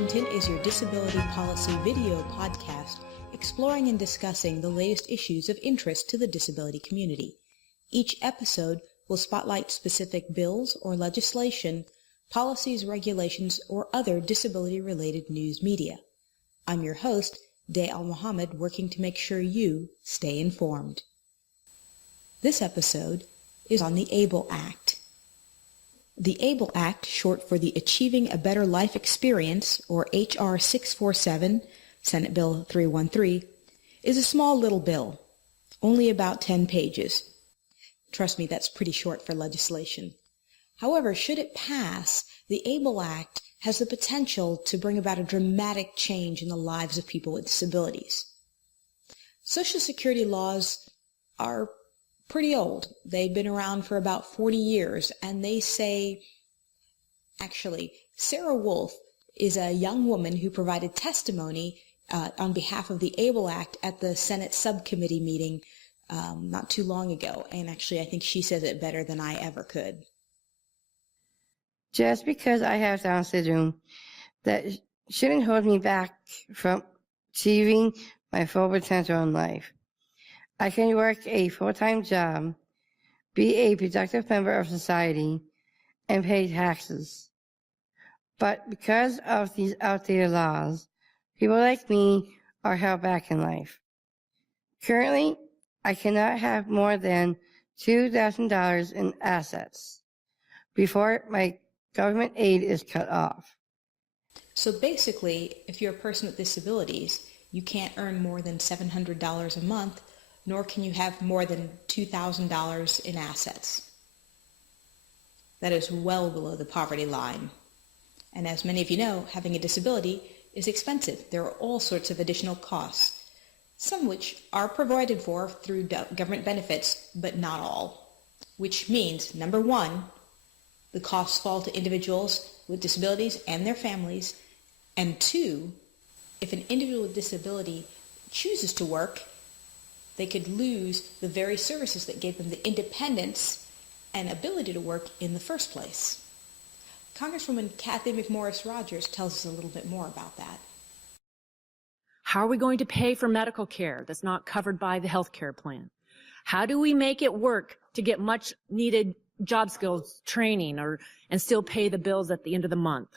Washington is your disability policy video podcast exploring and discussing the latest issues of interest to the disability community. Each episode will spotlight specific bills or legislation, policies, regulations, or other disability-related news media. I'm your host, Day Al-Mohammed, working to make sure you stay informed. This episode is on the ABLE Act. The ABLE Act, short for the Achieving a Better Life Experience, or H.R. 647, Senate Bill 313, is a small little bill, only about 10 pages. Trust me, that's pretty short for legislation. However, should it pass, the ABLE Act has the potential to bring about a dramatic change in the lives of people with disabilities. Social Security laws are pretty old. They've been around for about 40 years, and they say, actually, Sarah Wolf is a young woman who provided testimony on behalf of the ABLE Act at the Senate Subcommittee meeting not too long ago, and actually I think she says it better than I ever could. Just because I have Down syndrome, that shouldn't hold me back from achieving my full potential in life. I can work a full-time job, be a productive member of society, and pay taxes. But because of these outdated laws, people like me are held back in life. Currently, I cannot have more than $2,000 in assets before my government aid is cut off. So basically, if you're a person with disabilities, you can't earn more than $700 a month, nor can you have more than $2,000 in assets. That is well below the poverty line. And as many of you know, having a disability is expensive. There are all sorts of additional costs, some which are provided for through government benefits, but not all. Which means, number one, the costs fall to individuals with disabilities and their families. And two, if an individual with disability chooses to work, they could lose the very services that gave them the independence and ability to work in the first place. Congresswoman Kathy McMorris Rodgers tells us a little bit more about that. How are we going to pay for medical care that's not covered by the health care plan? How do we make it work to get much needed job skills training and still pay the bills at the end of the month?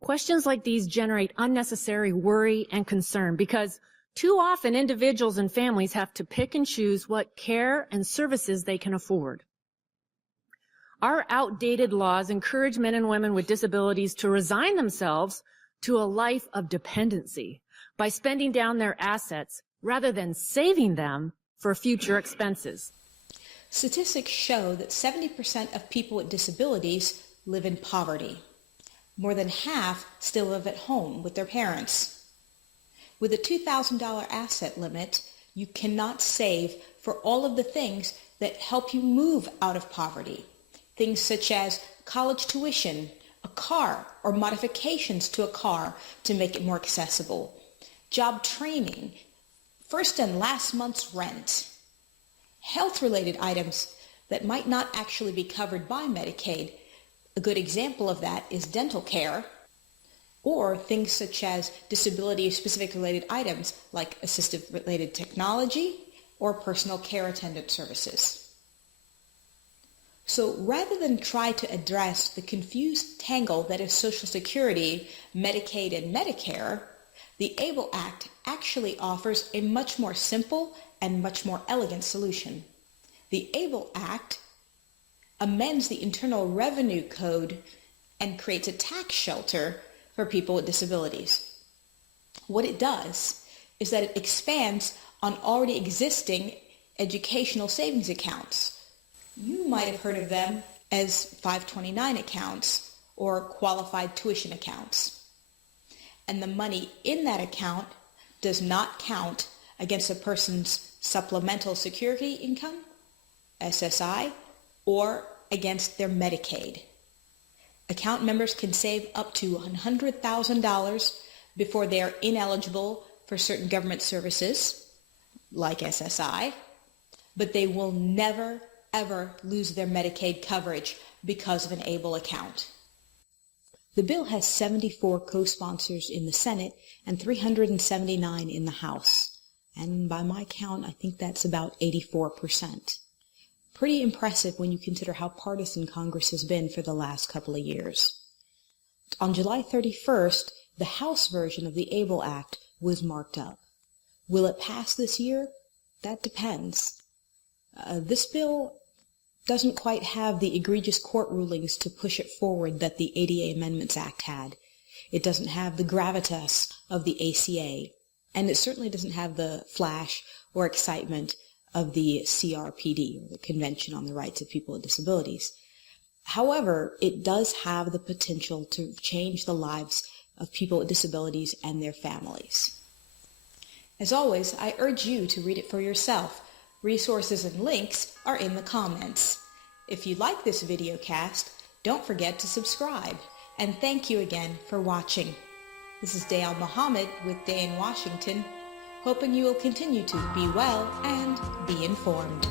Questions like these generate unnecessary worry and concern because too often individuals and families have to pick and choose what care and services they can afford. Our outdated laws encourage men and women with disabilities to resign themselves to a life of dependency by spending down their assets rather than saving them for future expenses. Statistics show that 70% of people with disabilities live in poverty. More than half still live at home with their parents. With a $2,000 asset limit, you cannot save for all of the things that help you move out of poverty. Things such as college tuition, a car, or modifications to a car to make it more accessible, job training, first and last month's rent, health-related items that might not actually be covered by Medicaid. A good example of that is dental care, or things such as disability-specific related items like assistive-related technology or personal care attendant services. So rather than try to address the confused tangle that is Social Security, Medicaid, and Medicare, the ABLE Act actually offers a much more simple and much more elegant solution. The ABLE Act amends the Internal Revenue Code and creates a tax shelter for people with disabilities. What it does is that it expands on already existing educational savings accounts. You might have heard of them as 529 accounts or qualified tuition accounts. And the money in that account does not count against a person's supplemental security income, SSI, or against their Medicaid. Account members can save up to $100,000 before they are ineligible for certain government services, like SSI, but they will never, ever lose their Medicaid coverage because of an ABLE account. The bill has 74 co-sponsors in the Senate and 379 in the House. And by my count, I think that's about 84%. Pretty impressive when you consider how partisan Congress has been for the last couple of years. On July 31st, the House version of the ABLE Act was marked up. Will it pass this year? That depends. This bill doesn't quite have the egregious court rulings to push it forward that the ADA Amendments Act had. It doesn't have the gravitas of the ACA, and it certainly doesn't have the flash or excitement of the CRPD, or the Convention on the Rights of People with Disabilities. However, it does have the potential to change the lives of people with disabilities and their families. As always, I urge you to read it for yourself. Resources and links are in the comments. If you like this video cast, don't forget to subscribe. And thank you again for watching. This is Dayal Muhammad with Day in Washington, hoping you will continue to be well and be informed.